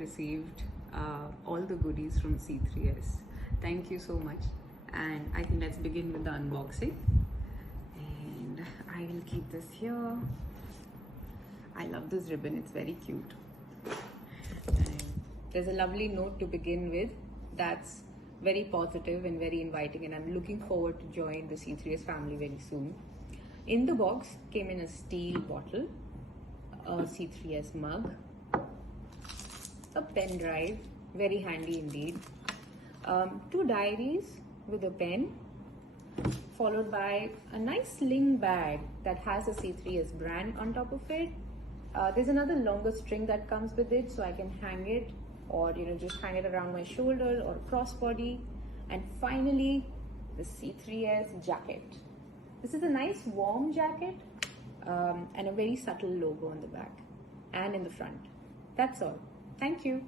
received all the goodies from C3S. Thank you so much. And I think let's begin with the unboxing. And I will keep this here. I love this ribbon, it's very cute. And there's a lovely note to begin with that's very positive and very inviting, and I'm looking forward to join the C3S family very soon. In the box came in a steel bottle, a C3S mug, a pen drive, very handy indeed, 2 diaries with a pen, followed by a nice sling bag that has a C3S brand on top of it. There's another longer string that comes with it, so I can hang it or just hang it around my shoulder or crossbody. And finally, the C3S jacket. This is a nice warm jacket and a very subtle logo on the back and in the front. That's all. Thank you.